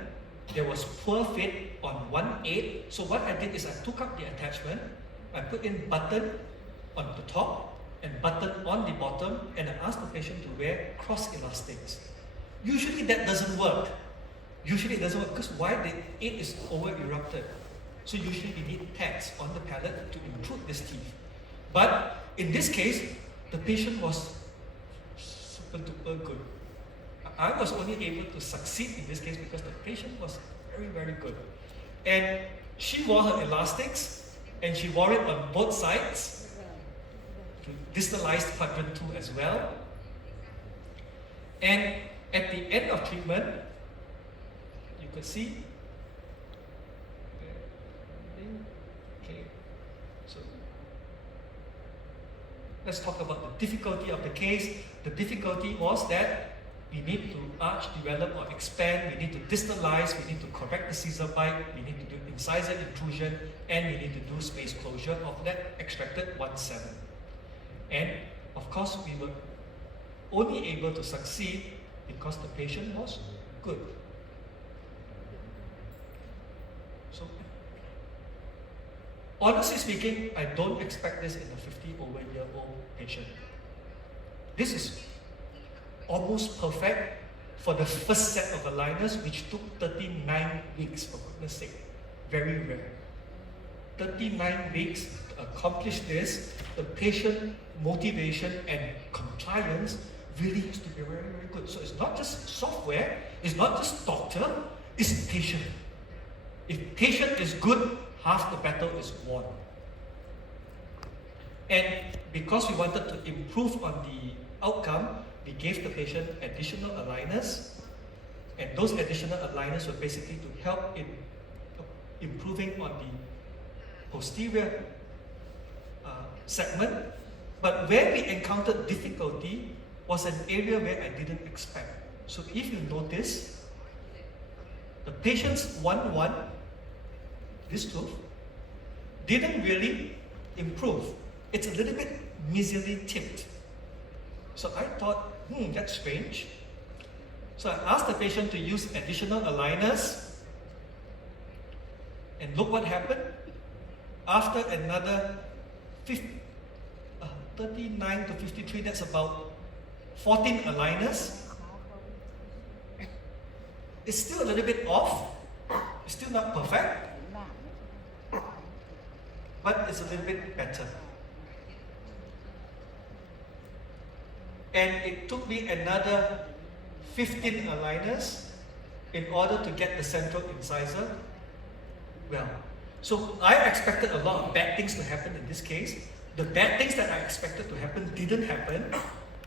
there was poor fit on 1/8. So what I did is I took up the attachment, I put in button on the top and button on the bottom, and I asked the patient to wear cross elastics. Usually that doesn't work. Usually it doesn't work because why? The 8 is over erupted. So usually we need tags on the palate to intrude this teeth. But in this case, the patient was super duper good. I was only able to succeed in this case because the patient was very, very good. And she wore her elastics and she wore it on both sides. Distalized quadrant 2 as well. And at the end of treatment, you could see. Okay, so let's talk about the difficulty of the case. The difficulty was that we need to arch, develop, or expand. We need to distalize. We need to correct the Caesar bite. We need to do incisor intrusion, and we need to do space closure. Of that, extracted 1/7. And of course, we were only able to succeed because the patient was good. So, honestly speaking, I don't expect this in a 50-over-year-old patient. This is almost perfect for the first set of aligners, which took 39 weeks, for goodness sake. Very rare. 39 weeks to accomplish this, the patient motivation and compliance really has to be very, very good. So it's not just software, it's not just doctor, it's patient. If patient is good, half the battle is won. And because we wanted to improve on the outcome, we gave the patient additional aligners, and those additional aligners were basically to help in improving on the posterior segment. But where we encountered difficulty was an area where I didn't expect. So if you notice, the patient's 1/1, this tooth, didn't really improve. It's a little bit mesially tipped. So I thought, that's strange. So I asked the patient to use additional aligners, and look what happened. After another 39 to 53, that's about 14 aligners. It's still a little bit off. It's still not perfect, but it's a little bit better. And it took me another 15 aligners in order to get the central incisor well. So I expected a lot of bad things to happen in this case. The bad things that I expected to happen didn't happen,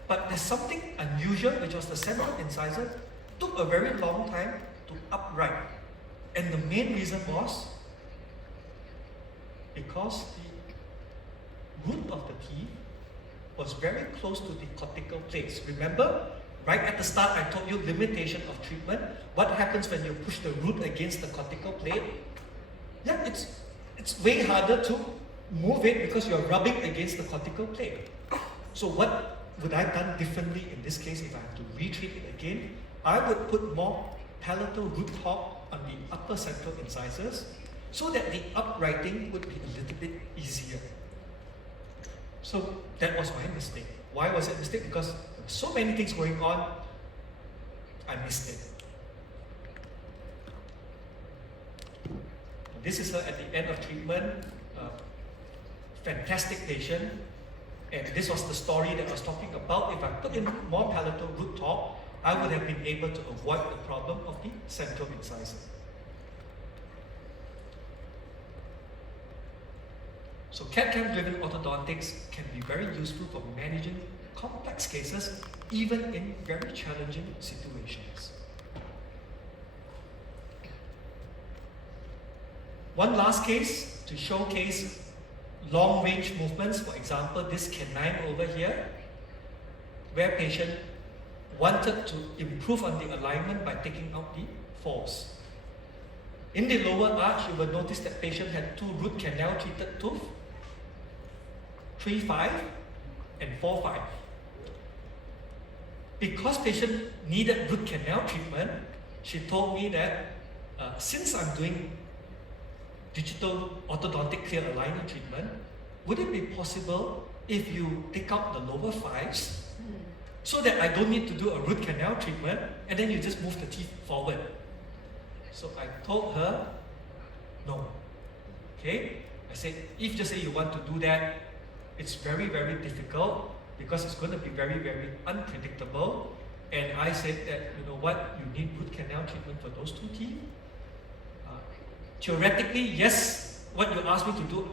but there's something unusual, which was the central incisor took a very long time to upright. And the main reason was because the root of the teeth was very close to the cortical plates. Remember, right at the start I told you limitation of treatment. What happens when you push the root against the cortical plate? Yeah, it's way harder to move it because you're rubbing against the cortical plate. So what would I have done differently in this case if I have to retreat it again? I would put more palatal root top on the upper central incisors so that the uprighting would be a little bit easier. So that was my mistake. Why was it a mistake? Because there were so many things going on, I missed it. This is her at the end of treatment. Fantastic patient. And this was the story that I was talking about. If I put in more palatal root top, I would have been able to avoid the problem of the central incisor. So CAD/CAM driven orthodontics can be very useful for managing complex cases, even in very challenging situations. One last case to showcase long range movements. For example, this canine over here, where patient wanted to improve on the alignment by taking out the falls. In the lower arch, you will notice that patient had two root canal treated tooth, 3-5 and 4-5. Because patient needed root canal treatment, she told me that since I'm doing digital orthodontic clear aligner treatment, would it be possible if you take out the lower fives so that I don't need to do a root canal treatment and then you just move the teeth forward? So I told her, no. Okay? I said, if just say you want to do that, it's very, very difficult because it's going to be very, very unpredictable. And I said that, you know what, you need root canal treatment for those two teeth. Theoretically, yes, what you asked me to do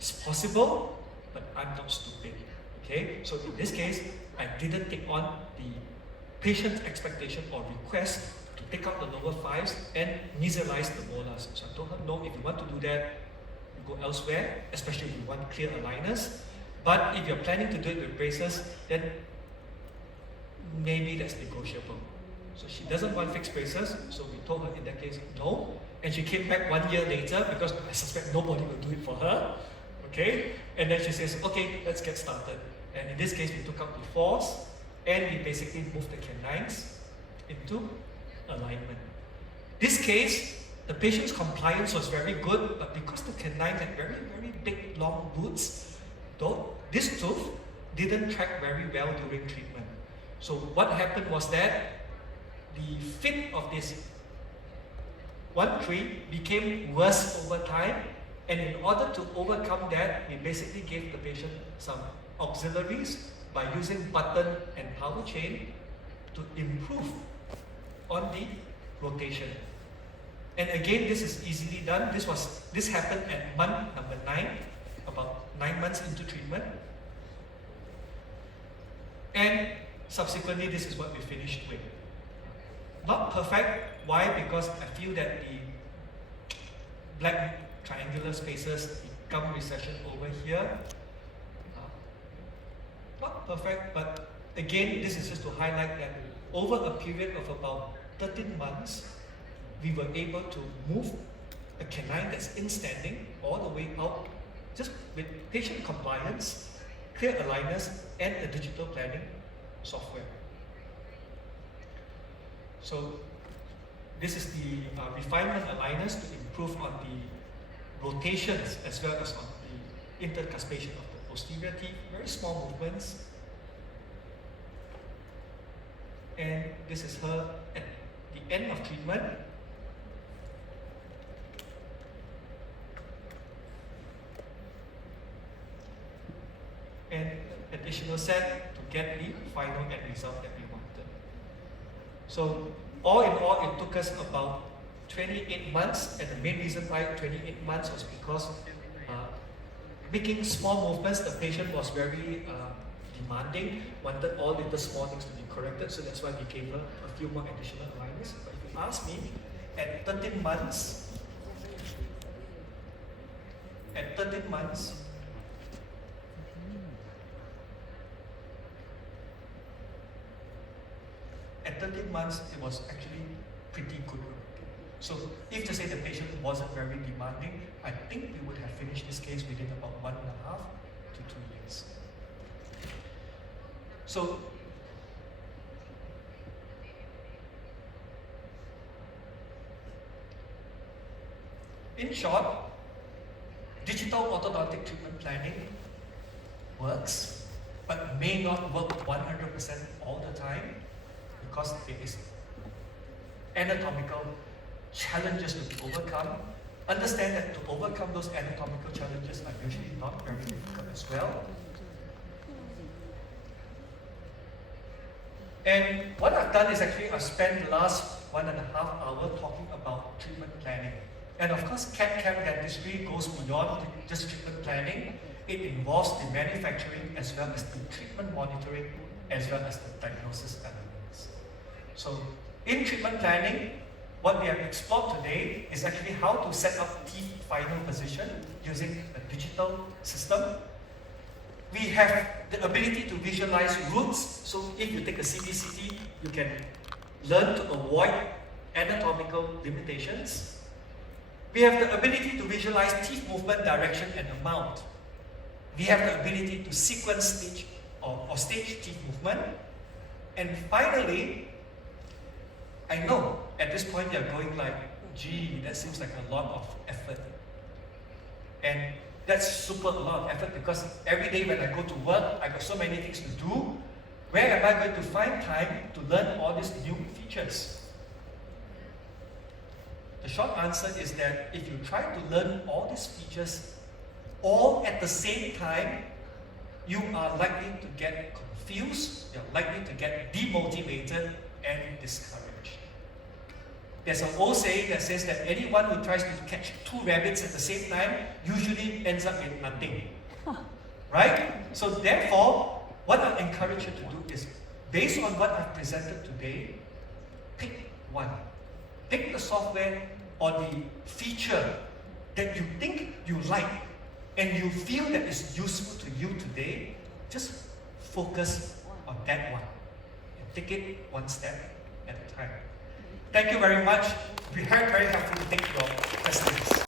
is possible, but I'm not stupid. Okay? So in this case, I didn't take on the patient's expectation or request to take out the lower fives and nasalize the molars. So I told her, no, if you want to do that, you go elsewhere, especially if you want clear aligners. But if you're planning to do it with braces, then maybe that's negotiable. So she doesn't want fixed braces, so we told her in that case, no. And she came back 1 year later because I suspect nobody will do it for her. Okay? And then she says, okay, let's get started. And in this case, we took out the fours and we basically moved the canines into alignment. This case, the patient's compliance was very good, but because the canine had very, very big, long roots, though this tooth didn't track very well during treatment. So what happened was that the fit of this 1-3 became worse over time, and in order to overcome that, we basically gave the patient some auxiliaries by using button and power chain to improve on the rotation. And again, this is easily done. This happened at month number 9, about 9 months into treatment. And subsequently, this is what we finished with. Not perfect. Why? Because I feel that the black triangular spaces, the gum recession over here, not perfect, but again, this is just to highlight that over a period of about 13 months, we were able to move a canine that's in standing all the way out, just with patient compliance, clear aligners, and the digital planning software. So this is the refinement aligners to improve on the rotations as well as on the intercuspation of the posterior teeth. Very small movements. And this is her at the end of treatment. And additional set to get the final end result that we wanted. So all in all, it took us about 28 months, and the main reason why 28 months was because making small movements, the patient was very demanding, wanted all little small things to be corrected, so that's why we gave her a few more additional alignments. But if you ask me, at 13 months, at 13 months, it was actually pretty good. So if to say the patient wasn't very demanding, I think we would have finished this case within about 1.5 to 2 years. So in short, digital orthodontic treatment planning works, but may not work 100% all the time because there is anatomical challenges to be overcome. Understand that to overcome those anatomical challenges are usually not very difficult as well. And what I've done is actually I've spent the last 1.5 hours talking about treatment planning. And of course, CAD/CAM dentistry goes beyond just treatment planning. It involves the manufacturing as well as the treatment monitoring as well as the diagnosis elements. So in treatment planning, what we have explored today is actually how to set up teeth final position using a digital system. We have the ability to visualize roots, so if you take a CBCT, you can learn to avoid anatomical limitations. We have the ability to visualize teeth movement, direction, and amount. We have the ability to sequence stage or stage teeth movement. And finally, I know at this point you're going like, gee, that seems like a lot of effort. And that's super a lot of effort because every day when I go to work, I got so many things to do. Where am I going to find time to learn all these new features? The short answer is that if you try to learn all these features all at the same time, you are likely to get confused, you're likely to get demotivated and discouraged. There's an old saying that says that anyone who tries to catch 2 rabbits at the same time usually ends up with nothing. Right? So therefore, what I encourage you to do is, based on what I've presented today, pick one. Pick the software or the feature that you think you like and you feel that is useful to you today. Just focus on that one and take it one step at a time. Thank you very much. We are very happy to take your questions.